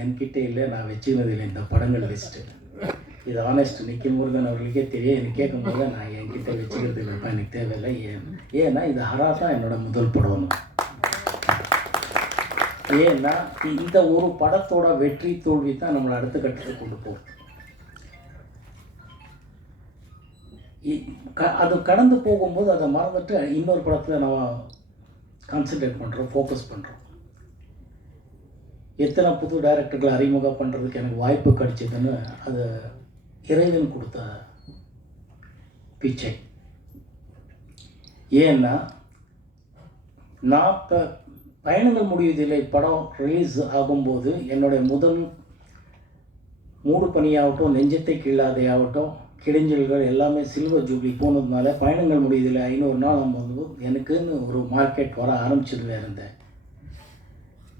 என்கிட்ட இல்லை நான் வச்சுக்கிறது இல்லை. இந்த படங்கள் லிஸ்ட்டு இது ஆனஸ்ட் நிக்கில் முருகன் அவர்களுக்கே தெரியும். எனக்கு கேட்கும்போது நான் என்கிட்ட வச்சுக்கிறது இல்லைப்பா எனக்கு தேவையில்லை. ஏன்? ஏன்னா இது ஹரா தான் என்னோட முதல் படம். ஏன்னா இந்த ஒரு படத்தோட வெற்றி தோல்வி தான் நம்மளை அடுத்த கட்டத்துக்கு கொண்டு போகும். இ- க- அது கடந்து போகும்போது அதை மறந்துட்டு இன்னொரு படத்தில் நம்ம கான்சென்ட்ரேட் பண்ணுறோம் ஃபோக்கஸ் பண்ணுறோம் எத்தனை புது டைரக்டர்களை அறிமுகம் பண்ணுறதுக்கு எனக்கு வாய்ப்பு கிடைச்சதுன்னு அது இறைவன் கொடுத்த பிச்சை. ஏன்னா நான் இப்போ பயணங்கள் முடிவதில்லை. படம் ரிலீஸ் ஆகும்போது என்னுடைய முதல் மூடு பணியாகட்டும் நெஞ்சத்தை கீழாதே ஆகட்டும் கிழிஞ்சல்கள் எல்லாமே சில்வர் ஜூப்ளி போனதுனால பயணங்கள் முடிவதில்லை. ஐநூறு நாள் நம்ம வந்து எனக்குன்னு ஒரு மார்க்கெட் வர ஆரம்பிச்சதுல இருந்தேன்.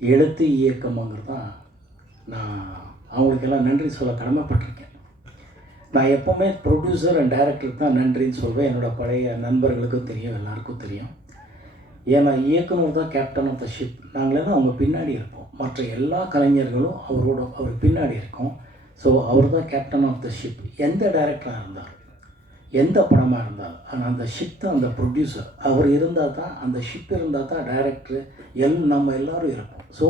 எழுத்து இயக்கமாங்கிறது தான் நான் அவங்களுக்கெல்லாம் நன்றி சொல்ல கடமைப்பட்டிருக்கேன். நான் எப்போவுமே ப்ரொடியூசர் அண்ட் டைரக்டருக்கு தான் நன்றின்னு சொல்வேன். என்னோடய பழைய நண்பர்களுக்கும் தெரியும் எல்லாருக்கும் தெரியும். ஏன்னா இயக்குனர் தான் கேப்டன் ஆஃப் த ஷிப் நாங்களே தான் அவங்க பின்னாடி இருப்போம். மற்ற எல்லா கலைஞர்களும் அவரோட அவர் பின்னாடி இருக்கோம். ஸோ அவர் தான் கேப்டன் ஆஃப் த ஷிப் எந்த டைரக்டராக இருந்தாலும். எந்த படமாக இருந்தாலும் ஆனால் அந்த ஷிப் தான் அந்த ப்ரொடியூசர் அவர் இருந்தால் தான் அந்த ஷிப் இருந்தால் தான் டைரக்டர் எல் நம்ம எல்லாரும் இருப்போம். ஸோ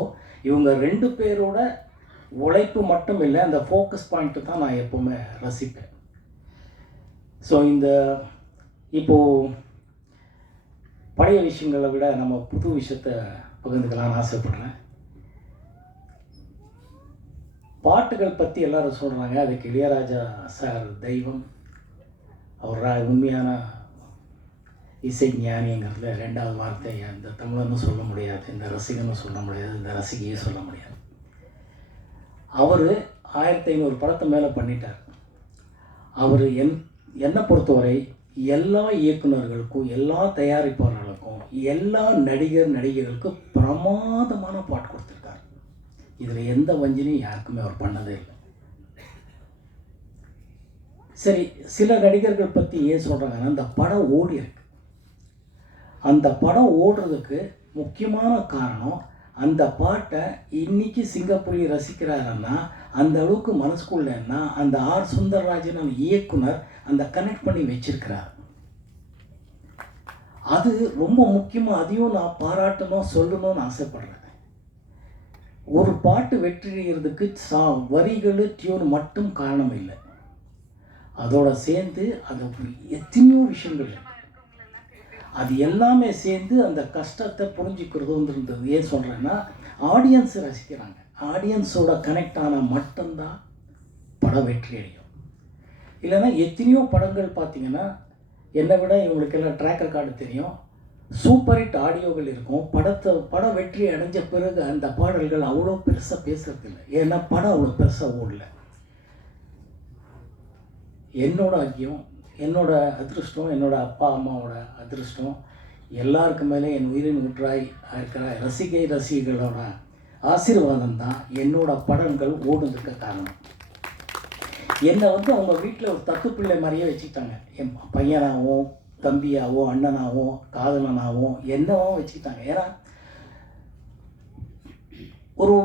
இவங்க ரெண்டு பேரோட உழைப்பு மட்டும் இல்லை அந்த ஃபோக்கஸ் பாயிண்ட்டு தான் நான் எப்போவுமே ரசிப்பேன். ஸோ இந்த இப்போது பழைய விஷயங்களை விட நம்ம புது விஷயத்தை பகிர்ந்துக்கலாம்னு ஆசைப்படுறேன். பாட்டுகள் பற்றி எல்லாரும் சொல்கிறாங்க அதுக்கு இளையராஜா சார் தெய்வம் அவர் உண்மையான இசை ஞானிங்கிறதுல ரெண்டாவது வார்த்தை அந்த தமிழன்னு சொல்ல முடியாது இந்த ரசிகன்னு சொல்ல முடியாது இந்த ரசிகையே சொல்ல முடியாது. அவர் ஆயிரத்தி ஐநூறு படத்தை மேலே பண்ணிட்டார். அவர் என் என்னை பொறுத்தவரை எல்லா இயக்குனர்களுக்கும் எல்லா தயாரிப்பாளர்களுக்கும் எல்லா நடிகர் நடிகைகளுக்கும் பிரமாதமான பாட்டு கொடுத்துருக்கார். இதில் எந்த வஞ்சனையும் யாருக்குமே அவர் பண்ணதே இல்லை. சரி சில நடிகர்கள் பற்றி ஏன் சொல்கிறாங்கன்னா அந்த படம் ஓடி இருக்கு. அந்த படம் ஓடுறதுக்கு முக்கியமான காரணம் அந்த பாட்டை இன்னைக்கு சிங்கப்பூரி ரசிக்கிறாருன்னா அந்த அளவுக்கு மனசுக்குள்ளன்னா அந்த ஆர் சுந்தரராஜன் இயக்குனர் அந்த கனெக்ட் பண்ணி வச்சிருக்கிறார். அது ரொம்ப முக்கியமாக அதையும் நான் பாராட்டணும் சொல்லணும்னு ஆசைப்படுறேன். ஒரு பாட்டு வெற்றியறதுக்கு சா வரிகள் டியூன் மட்டும் காரணம் இல்லை. அதோட சேர்ந்து அது எத்தனையோ விஷயங்கள். அது எல்லாமே சேர்ந்து அந்த கஷ்டத்தை புரிஞ்சுக்கிறதுன்றது ஏன் சொல்கிறேன்னா ஆடியன்ஸ் ரசிக்கிறாங்க. ஆடியன்ஸோட கனெக்ட் ஆனால் மட்டும்தான் படம் வெற்றி அடையும். இல்லைன்னா எத்தனையோ படங்கள் பார்த்தீங்கன்னா என்னை விட இவங்களுக்கெல்லாம் ட்ராக் ரெக்கார்டு தெரியும். சூப்பர் ஹிட் ஆடியோகள் இருக்கும். படத்தை படம் வெற்றி அடைஞ்ச பிறகு அந்த பாடல்கள் அவ்வளோ பெருசாக பேசுறதில்லை. ஏன்னா படம் அவ்வளோ பெருசாக ஓடல. என்னோட ஐக்கியம் என்னோட அதிருஷ்டம் என்னோட அப்பா அம்மாவோட அதிருஷ்டம் எல்லாருக்கு மேலே என் உயிரின் ஊற்றாய் இருக்கிற ரசிகை ரசிகைகளோட ஆசீர்வாதம் தான் என்னோட படங்கள் ஓடுந்திருக்க காரணம். என்னை வந்து அவங்க வீட்டில் ஒரு தத்து பிள்ளை மாதிரியே வச்சுக்கிட்டாங்க. என் பையனாகவும் தம்பியாகவும் அண்ணனாகவும் காதலனாவோ என்னவோ வச்சுக்கிட்டாங்க. ஏன்னா ஒரு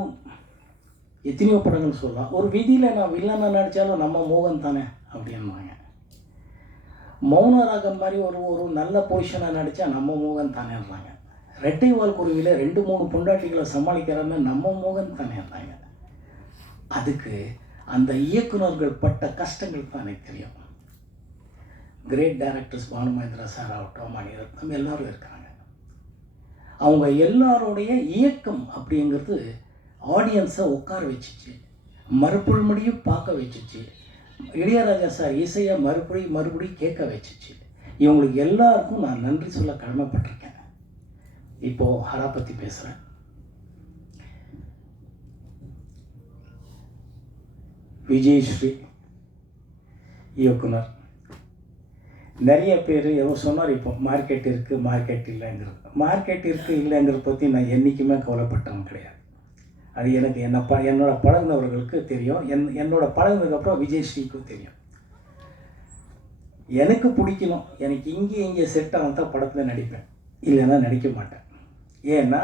எத்தனையோ படங்கள் சொல்லலாம். ஒரு விதியில் நான் வில்லனை நடித்தாலும் நம்ம மோகன் தானே அப்படின்பாங்க மௌன ராகம் மாதிரி ஒரு ஒரு நல்ல பொசிஷனை நடித்தா நம்ம மோகன் தானேறாங்க ரெட்டை வால் குருவியில் ரெண்டு மூணு பொண்டாட்டிகளை சமாளிக்கிறன்னு நம்ம மோகன் தானேறாங்க அதுக்கு அந்த இயக்குனர்கள் பட்ட கஷ்டங்கள் தான் எனக்கு தெரியும். கிரேட் டைரக்டர்ஸ் பானுமேந்திரா சார் ஆகட்டும் மணிரத்னம் எல்லோரும் இருக்கிறாங்க அவங்க எல்லாருடைய இயக்கம் அப்படிங்கிறது ஆடியன்ஸை உட்கார வச்சுச்சு. மறுபடியும் பார்க்க வச்சுச்சு. இளையராஜா சார் இசையை மறுபடியும் மறுபடியும் கேட்க வச்சுச்சு. இவங்களுக்கு எல்லாருக்கும் நான் நன்றி சொல்ல கடமைப்பட்டிருக்கேன். இப்போது ஹரா பற்றி பேசுகிறேன் விஜயஸ்ரீ இயக்குனர். நிறைய பேர் எவோ சொன்னார் இப்போ மார்க்கெட் இருக்குது மார்க்கெட் இல்லைங்கிறது. மார்க்கெட் இருக்குது இல்லைங்கிறத பற்றி நான் என்றைக்குமே கவலைப்பட்டவன் கிடையாது. அது எனக்கு என்ன ப என்னோட பழகுனவர்களுக்கு தெரியும். என் என்னோட பழகுனதுக்கப்புறம் விஜயஸ்ரீக்கும் தெரியும். எனக்கு பிடிக்கணும். எனக்கு இங்கே இங்கே செட் ஆகும் தான் படத்தில் நடிப்பேன். இல்லைன்னா நடிக்க மாட்டேன். ஏன்னா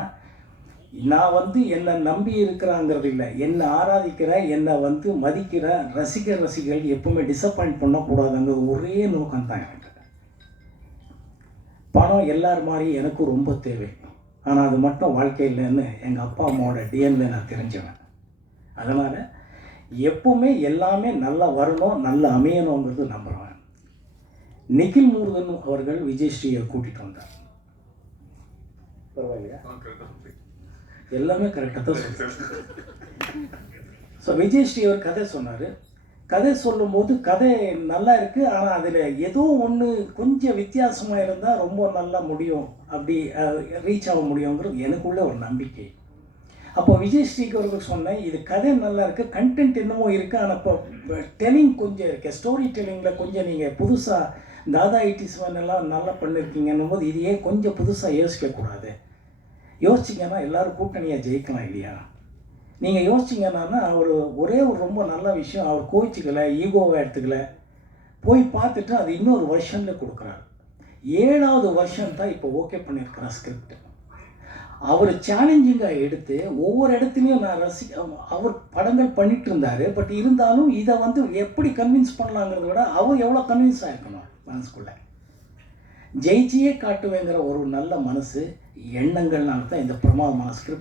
நான் வந்து என்னை நம்பி இருக்கிறாங்கிறது இல்லை. என்னை ஆராதிக்கிற என்னை வந்து மதிக்கிற ரசிகர் ரசிகர்கள் எப்பவுமே டிசப்பாயிண்ட் பண்ணக்கூடாதுங்கிற ஒரே நோக்கம் தான் எனக்கு பணம் எல்லார் மாதிரி எனக்கும் ரொம்ப தேவை. ஆனால் அது மட்டும் வாழ்க்கை இல்லைன்னு எங்கள் அப்பா அம்மாவோட டிஎன்ஏ நான் தெரிஞ்சவன். அதனால் எப்பவுமே எல்லாமே நல்லா வரணும் நல்லா அமையணுங்கிறது நம்புகிறேன் நிখিல் முருகன் அவர்கள் விஜயஸ்ரீயை கூட்டிகிட்டு வந்தார். பரவாயில்லையா? எல்லாமே கரெக்டாக தான் சொல்றேன் ஸோ விஜயஸ்ரீ ஒரு கதை சொன்னார். கதை சொல்லும்போது கதை நல்லா இருக்குது ஆனால் அதில் ஏதோ ஒன்று கொஞ்சம் வித்தியாசமாக இருந்தால் ரொம்ப நல்லா முடியும். அப்படி ரீச் ஆக முடியுங்கிறது எனக்குள்ள ஒரு நம்பிக்கை. அப்போ விஜய் ஸ்ரீகருக்கு சொன்னேன் இது கதை நல்லா இருக்குது கண்டென்ட் என்னமோ இருக்குது ஆனால் இப்போ டெல்லிங் கொஞ்சம் இருக்கு. ஸ்டோரி டெல்லிங்கில் கொஞ்சம் நீங்கள் புதுசாக தாதா ஐடிஸ் எல்லாம் நல்லா பண்ணியிருக்கீங்கன்னும் போது இது ஏன் கொஞ்சம் புதுசாக யோசிக்கக்கூடாது. யோசிச்சிங்கன்னா எல்லாரும் கூட்டணியாக ஜெயிக்கலாம் இல்லையா? நீங்கள் யோசிச்சிங்கன்னா அவர் ஒரே ஒரு ரொம்ப நல்ல விஷயம் அவர் கோச்சிக்கல ஈகோவை எடுத்துக்கல. போய் பார்த்துட்டு அது இன்னொரு வருஷனில் கொடுக்குறாரு. ஏழாவது வருஷம் தான் இப்போ ஓகே பண்ணியிருக்கிறார் ஸ்கிரிப்ட் அவர் சேலஞ்சிங்காக எடுத்து ஒவ்வொரு இடத்துலையும் நான் ரசி அவர் படங்கள் பண்ணிட்டு இருந்தார். பட் இருந்தாலும் இதை வந்து எப்படி கன்வின்ஸ் பண்ணலாங்கிறத விட அவர் எவ்வளோ கன்வின்ஸ் ஆகிருக்கணும் மனசுக்குள்ளே. ஜெயிச்சியே காட்டுவேங்கிற ஒரு நல்ல மனசு எண்ணங்கள்னால தான் இந்த பிரமாதமான ஸ்கிரிப்ட்